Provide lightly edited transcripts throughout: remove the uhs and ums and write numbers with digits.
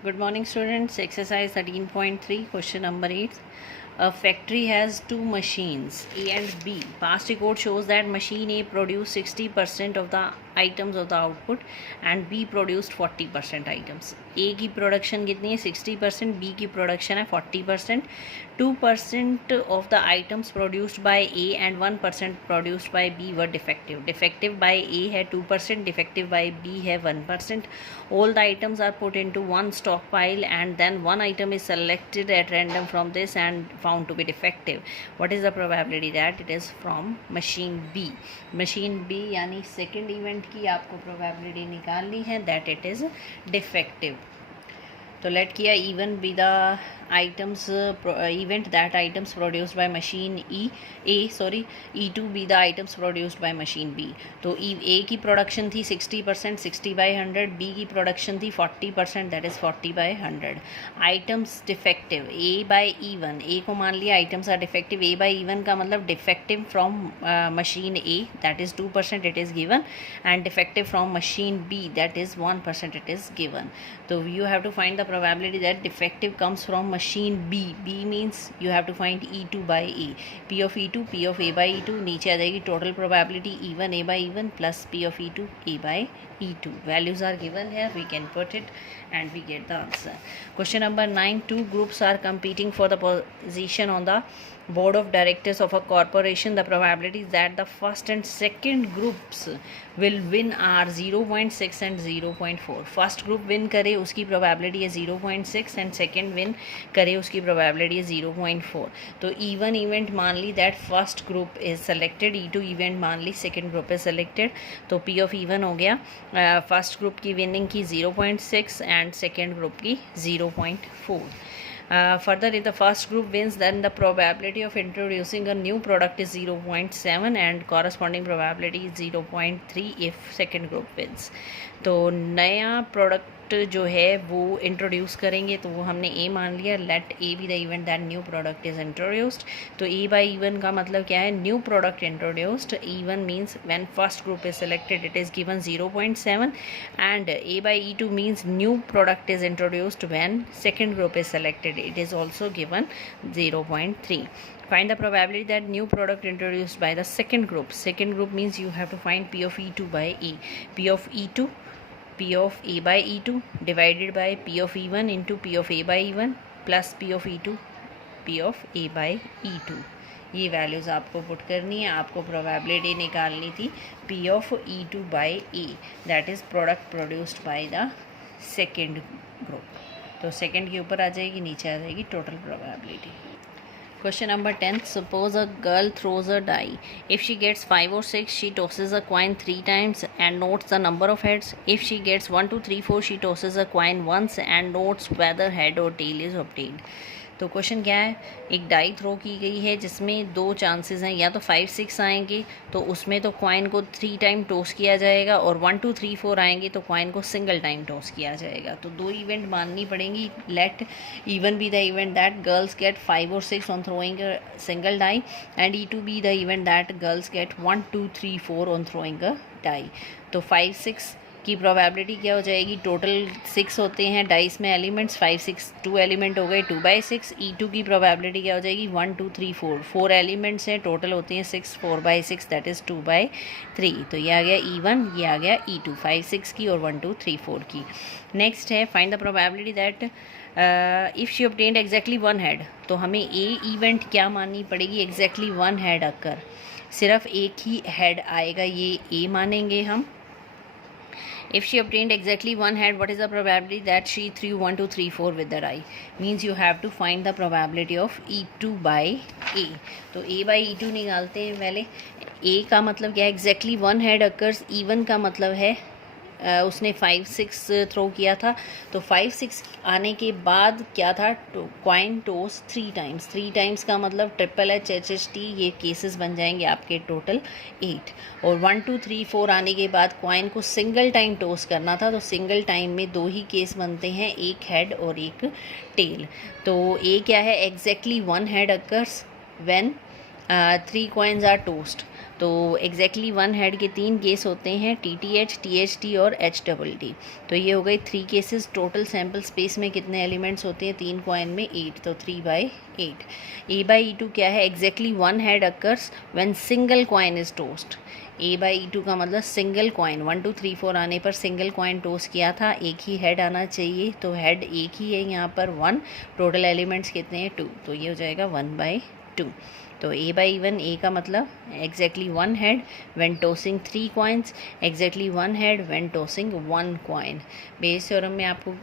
Good morning, students. Exercise 13.3, question number 8. A factory has two machines, A and B. Past record shows that machine A produced 60% of the items of the output and B produced 40% items. A की production कितनी है 60%, B की production है 40%. 2% of the items produced by A and 1% produced by B were defective. Defective by A है 2%, defective by B है 1%. All the items are put into one stockpile and then one item is selected at random from this and found to be defective. What is the probability that it is from machine B? Machine B यानी second event की आपको probability निकालनी है that it is defective. तो late किया even be the items event that items produced by machine E2 be the items produced by machine B. तो A की production थी 60%, 60/100. B की प्रोडक्शन थी 40%, that is 40/100. Items defective A/E1. A को मान लिया आइटम्स आर डिफेक्टिव. A/E1 का मतलब defective from machine A, that is 2% it is given, and defective from machine B, that is 1% it is given. So you have to find the probability that defective comes from machine B. B means you have to find E2 by A. P of E2, P of A by E2. नीचे आ जाएगी total probability E1 A by E1 plus P of E2 A by E2. Values are given here. We can put it and we get the answer. Question number 9. Two groups are competing for the position on the board of directors of a corporation. The probabilities that the first and second groups will win are 0.6 and 0.4. First group win करे उसकी probability है 0.6 and second win करे उसकी probability है 0.4. तो E1 event मान ली that first group is selected, E2 event मान ली सेकेंड ग्रुप इज सेलेक्टेड. तो P ऑफ E1 हो गया फर्स्ट ग्रुप की विनिंग की 0.6 एंड सेकेंड ग्रुप की 0.4. Further, if the first group wins, then the probability of introducing a new product is 0.7 and corresponding probability is 0.3 if second group wins. तो नया product जो है वो इंट्रोड्यूस करेंगे तो वो हमने ए मान लिया. Let A be the event that new product is introduced. तो ए बाई E1 का मतलब क्या है, new product introduced. E1 means when first group is selected it is given 0.7 and A by E2 means new product is introduced when second group is selected it is also given 0.3. Find the probability that new product introduced by the second group. Second group means you have to find P of E2 by A. P of E2, P of A by E2 divided by P of E1 into P of A by E1 plus P of E2, P of A by E2. ये values आपको put करनी है. आपको probability निकालनी थी P of E2 by A, that is product produced by the second group. तो second के ऊपर आ जाएगी, नीचे आ जाएगी total probability. Question number 10. Suppose a girl throws a die. If she gets 5 or 6, she tosses a coin 3 times and notes the number of heads. If she gets 1, 2, 3, 4, she tosses a coin once and notes whether head or tail is obtained. तो question क्या है, एक die throw की गई है जिसमें दो chances हैं, या तो 5, 6 आएंगे तो उसमें तो कॉइन को 3 टाइम टॉस किया जाएगा, और 1, 2, 3, 4 आएंगे तो कॉइन को सिंगल टाइम टॉस किया जाएगा. तो दो इवेंट माननी पड़ेंगी. Let E1 be the event that girls get 5 और 6 on throwing a single die and E2 be the event that girls get 1, 2, 3, 4 on throwing a die. तो 5, 6 की प्रोबेबिलिटी क्या हो जाएगी, टोटल 6 होते हैं डाइस में एलिमेंट्स, 5, 6 2 एलिमेंट हो गए 2/6. E2 की प्रोबेबिलिटी क्या हो जाएगी 1, 2, 3, 4 एलिमेंट्स हैं, टोटल होते हैं 6, 4/6 दैट इज़ 2/3. तो ये आ गया E1, ये आ गया E2, 5, 6 की और 1, 2, 3, 4 की. नेक्स्ट है find the probability that if she obtained exactly 1 head. तो हमें ए इवेंट क्या माननी पड़ेगी, एग्जैक्टली 1 हेड अकर, सिर्फ एक ही हेड आएगा, ये ए मानेंगे हम. If she obtained exactly 1 head, what is the probability that she threw 1, 2, 3, 4 with the die? Means you have to find the probability of E2 by A. तो A by E2 निकालते हैं पहले. A का मतलब क्या है, exactly 1 head occurs. E1 का मतलब है उसने 5, 6 थ्रो किया था. तो 5, 6 आने के बाद क्या था, कॉइन टॉस 3 टाइम्स. 3 टाइम्स का मतलब HHT, ये केसेस बन जाएंगे आपके टोटल 8. और 1, 2, 3, 4 आने के बाद कॉइन को सिंगल टाइम टॉस करना था. तो सिंगल टाइम में दो ही केस बनते हैं, एक हेड और एक टेल. तो ए क्या है, exactly 1 head occurs when 3 coins are tossed. तो एग्जैक्टली वन हेड के 3 केस होते हैं, TTH, THT और HDD। तो ये हो गई 3 केसेस। टोटल सैम्पल स्पेस में कितने एलिमेंट्स होते हैं 3 कॉइन में? 8, तो 3/8। A/E2 क्या है? Exactly one head occurs when single coin is toast. A/E2 का मतलब सिंगल कॉइन, 1 2 3 4 आने पर सिंगल कॉइन टोस्ट किया था, एक ही हेड आना चाहिए, तो हेड एक ही है यहाँ पर 1। टोटल एलिमेंट्स कितने हैं? 2, तो ये हो जाएगा 1/2। तो A/E1, A का मतलब exactly one head when tossing 3 coins, exactly one head when tossing 1 coin. Bayes theorem में आपको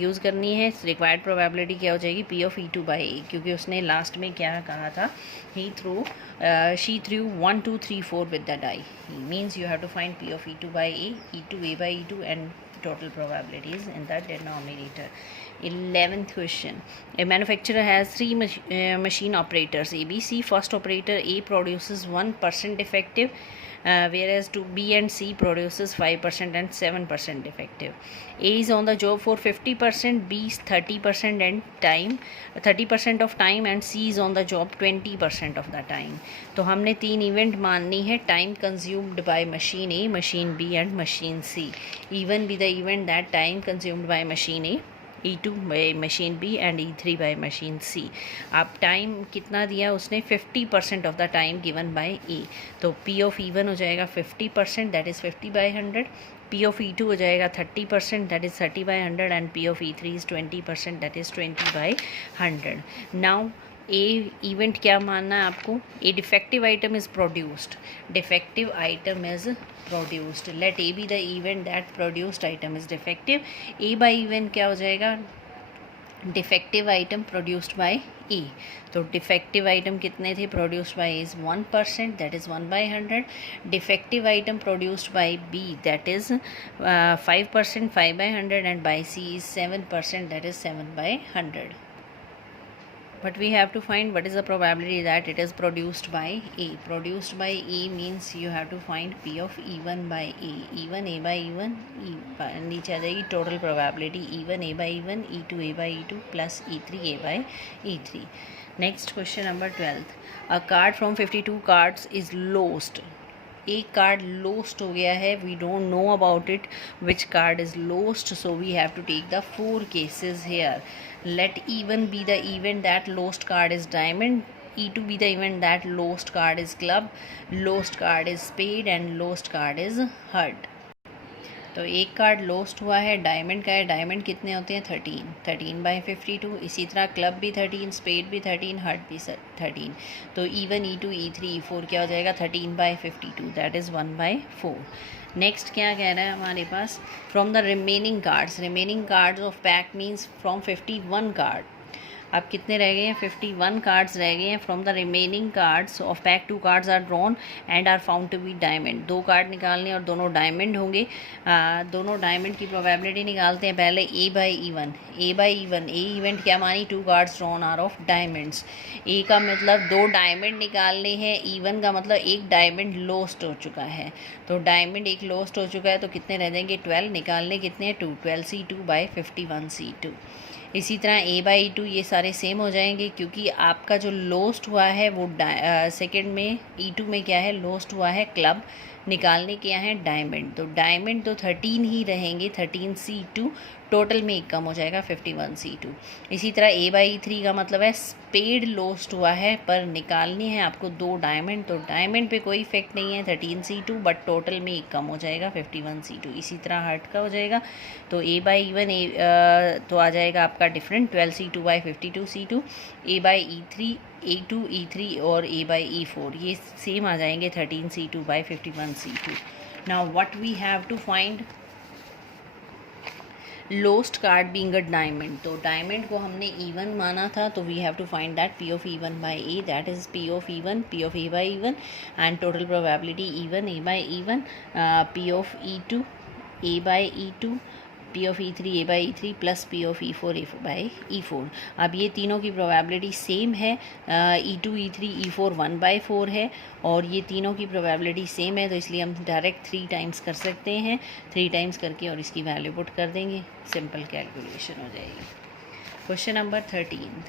यूज़ करनी है। रिक्वायर्ड प्रोबेबिलिटी क्या हो जाएगी? P(E2)/A, क्योंकि उसने लास्ट में क्या कहा था? She threw 1 2 3 4 with the die. Means you have to find P(E2)/A, E2 A/E2 and total probabilities in the denominator. 11th question. A manufacturer has 3 machine operators ABC. First operator A produces 1% defective, whereas to B and C produces 5% and 7% defective. A is on the job for 50%, B is 30% and 30% of time, and C is on the job 20% of the time. तो हमने 3 event माननी है। Time consumed by machine A, machine B and machine C. Even be the event that time consumed by machine A, E2 by machine B and E3 by machine C. अब time कितना दिया उसने? 50% of the time given by E। तो P(E1) हो जाएगा 50%, that is 50/100। P(E2) हो जाएगा 30%, that is 30/100, and P(E3) is 20%, that is 20/100। Now a event क्या मानना है आपको? A defective item is produced. Defective item is produced. Let A be the event that produced item is defective. A/E1 क्या हो जाएगा? Defective item produced by E। तो defective item कितने थे? Produced by is 1%, that is 1/100। Defective item produced by B, that is 5%, 5/100, and by C is 7%, that is 7/100। But we have to find what is the probability that it is produced by A. Produced by A means you have to find P(E1)/A. E1 A/E1, नीचे आ जाएगी total probability E1 A/E1, E2 A/E2 plus E3 A/E3. Next question number 12. A card from 52 cards is lost. एक card lost हो गया है, we don't know about it which card is lost, so we have to take the 4 cases here. Let E1 be the event that lost card is diamond, E2 be the event that lost card is club, lost card is spade, and lost card is heart. तो एक card lost हुआ है, diamond का है। Diamond कितने होते हैं? 13/52। इसी तरह क्लब भी 13, स्पेड भी 13, हार्ट भी 13। तो E1 E2 E3 E4 क्या हो जाएगा? 13/52, दैट इज़ 1/4। नेक्स्ट क्या कह रहा है हमारे पास? From the remaining cards of pack means from 51 card. अब कितने रह गए हैं? 51 कार्ड्स रह गए हैं। From the remaining cards of pack 2 cards are drawn and are found to be diamond. 2 card निकालने और दोनों डायमंड होंगे। दोनों डायमंड की प्रोबेबिलिटी निकालते हैं पहले। A/E1, ए इवेंट क्या मानी? 2 cards drawn are of diamonds. A का मतलब 2 डायमंड निकालने हैं, E1 का मतलब 1 डायमंड लोस्ट हो चुका है। तो डायमंड 1 लोस्ट हो चुका है, तो कितने रह जाएंगे? 12। निकालने कितने हैं? 2। 12C2/51C2। इसी तरह A/E2 ये सारे सेम हो जाएंगे, क्योंकि आपका जो लोस्ट हुआ है वो सेकंड में E2 में क्या है? लोस्ट हुआ है क्लब। निकालने क्या है? डायमंड। तो डायमंड तो 13 ही रहेंगे, 13C2। टोटल में 1 कम हो जाएगा, 51C2। इसी तरह A/E3 का मतलब है स्पेड लोस्ट हुआ है, पर निकालनी है आपको 2 डायमंड। तो डायमंड पे कोई इफेक्ट नहीं है, 13C2, बट टोटल में 1 कम हो जाएगा, 51C2। इसी तरह हार्ट का हो जाएगा। तो A/E1 तो आ जाएगा आपका different, 12C2/52C2। A/E3 A2 E3 और A/E4 ये सेम आ जाएंगे, 13C2/51C2। Now what we have to find? Lost card being a diamond. तो डायमंड को हमने E1 माना था, तो we have to find that P(E1)/A, that is P(E1), P(A)/E1, and total probability E1 A/E1, P(E2) A/E2, P(E3) A/E3 plus P(E4) A/E4। अब ये तीनों की प्रोबेबिलिटी सेम है। E2 E3 E4 1/4 है, और ये तीनों की प्रोबेबिलिटी सेम है, तो इसलिए हम डायरेक्ट 3 टाइम्स कर सकते हैं। 3 टाइम्स करके और इसकी वैल्यू पुट कर देंगे, सिंपल कैलकुलेशन हो जाएगी। Question number 13।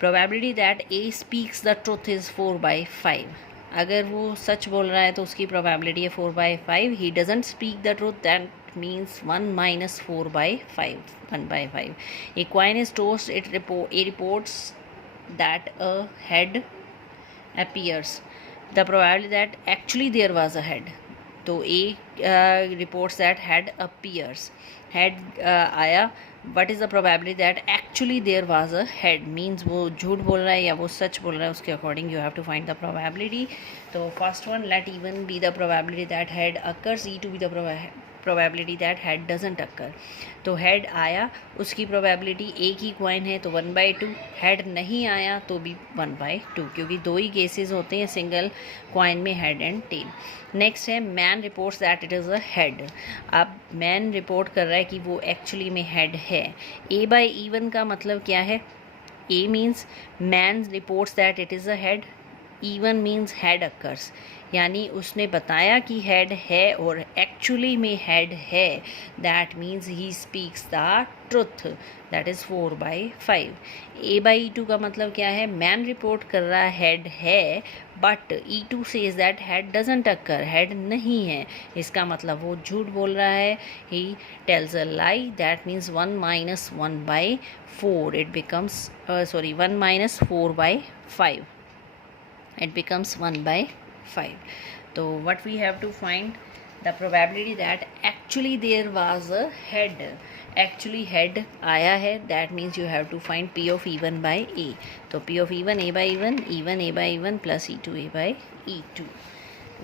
Probability that A speaks the truth is 4/5। अगर वो सच बोल रहा है तो उसकी प्रोबेबिलिटी है 4/5. He doesn't speak the truth, that means 1 - 4/5, 1/5. A coin is toast, it reports that a head appears. The probability that actually there was a head. तो A reports that head appears. Head आया. What is the probability that actually there was a head? Means वो झूठ बोल रहा है या वो सच बोल रहा है, उसके according you have to find the probability. तो first one, let even be the probability that head occurs, E2 be the probability that head doesn't occur. तो हेड आया, उसकी प्रोबेबिलिटी एक ही क्वाइन है तो 1/2. हेड नहीं आया तो भी 1/2, क्योंकि दो ही केसेस होते हैं सिंगल क्वाइन में, हेड एंड टेल. नेक्स्ट है man reports that it is a head. अब मैन रिपोर्ट कर रहा है कि वो एक्चुअली में हेड है. A/even का मतलब क्या है? A means man reports that it is a head, even means head occurs, यानी उसने बताया कि हेड है और एक्चुअली में हेड है. That means he speaks the truth, that is 4/5. A/E2 का मतलब क्या है? मैन रिपोर्ट कर रहा हेड है, but E2 says that head doesn't occur, head नहीं है. इसका मतलब वो झूठ बोल रहा है. He tells a lie, that means 1 - 1/4. It becomes 1 - 4/5. It becomes 1/5. So what we have to find? The probability that actually there was a head. Actually head आया है, that means you have to find P of E1 by A. तो P of E1 A/E1, E1 A/E1 plus E2 A/E2.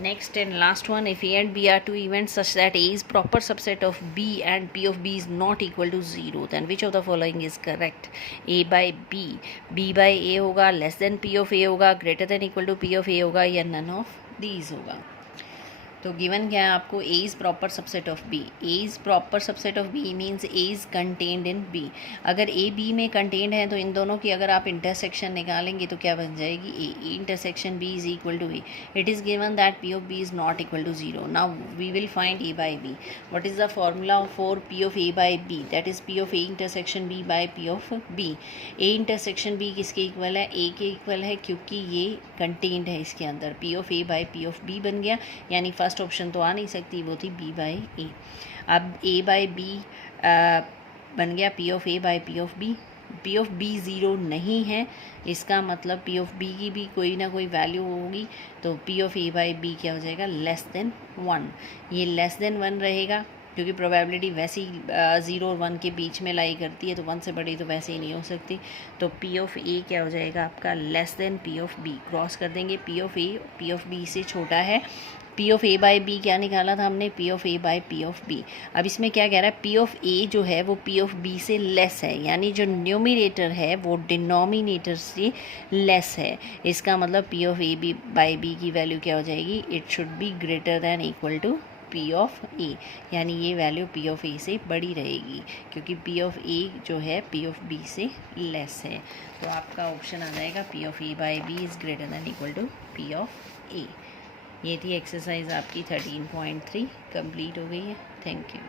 Next and last one, if A and B are two events such that A is proper subset of B and P of B is not equal to 0, then which of the following is correct? A/B, B/A होगा, less than P of A होगा, greater than equal to P of A होगा, या none of these होगा. तो given क्या है आपको? A is proper subset of B. A is proper subset of B means A is contained in B. अगर A B में contained है तो इन दोनों की अगर आप इंटरसेक्शन निकालेंगे तो क्या बन जाएगी? A intersection B is equal to A. It is given that P of B is not equal to 0. Now we will find A/B. What is the formula for P of A/B? That is P of A intersection B by P of B. A intersection B किसके equal है? A के equal है, क्योंकि ये contained है इसके अंदर. P of A by P of B बन गया, यानी फर्स्ट ऑप्शन तो आ नहीं सकती, वो थी B/A. अब A/B बन गया P of A by P of B. P of B 0 नहीं है, इसका मतलब P ऑफ B की भी कोई ना कोई वैल्यू होगी, तो P of A by B क्या हो जाएगा? Less than 1. ये लेस देन 1 रहेगा क्योंकि प्रोबेबिलिटी वैसे ही 0 और 1 के बीच में लाई करती है, तो 1 से बड़ी तो वैसे ही नहीं हो सकती. तो P ऑफ A क्या हो जाएगा आपका? Less than P of B. Cross कर देंगे. P of A P of B से छोटा है. P of A by B क्या निकाला था हमने? P of A by P of B. अब इसमें क्या कह रहा है? P ऑफ A जो है वो P ऑफ B से लेस है, यानी जो न्यूमिनेटर है वो डिनोमिनेटर से लेस है. इसका मतलब P of A by B की वैल्यू क्या हो जाएगी? It should be greater than equal to P of A, यानी ये वैल्यू P ऑफ A से बड़ी रहेगी, क्योंकि P ऑफ A जो है P ऑफ B से लेस है. तो आपका ऑप्शन आ जाएगा P of A by B is greater than equal to P of A. ये थी एक्सरसाइज आपकी 13.3 कंप्लीट हो गई है. Thank you.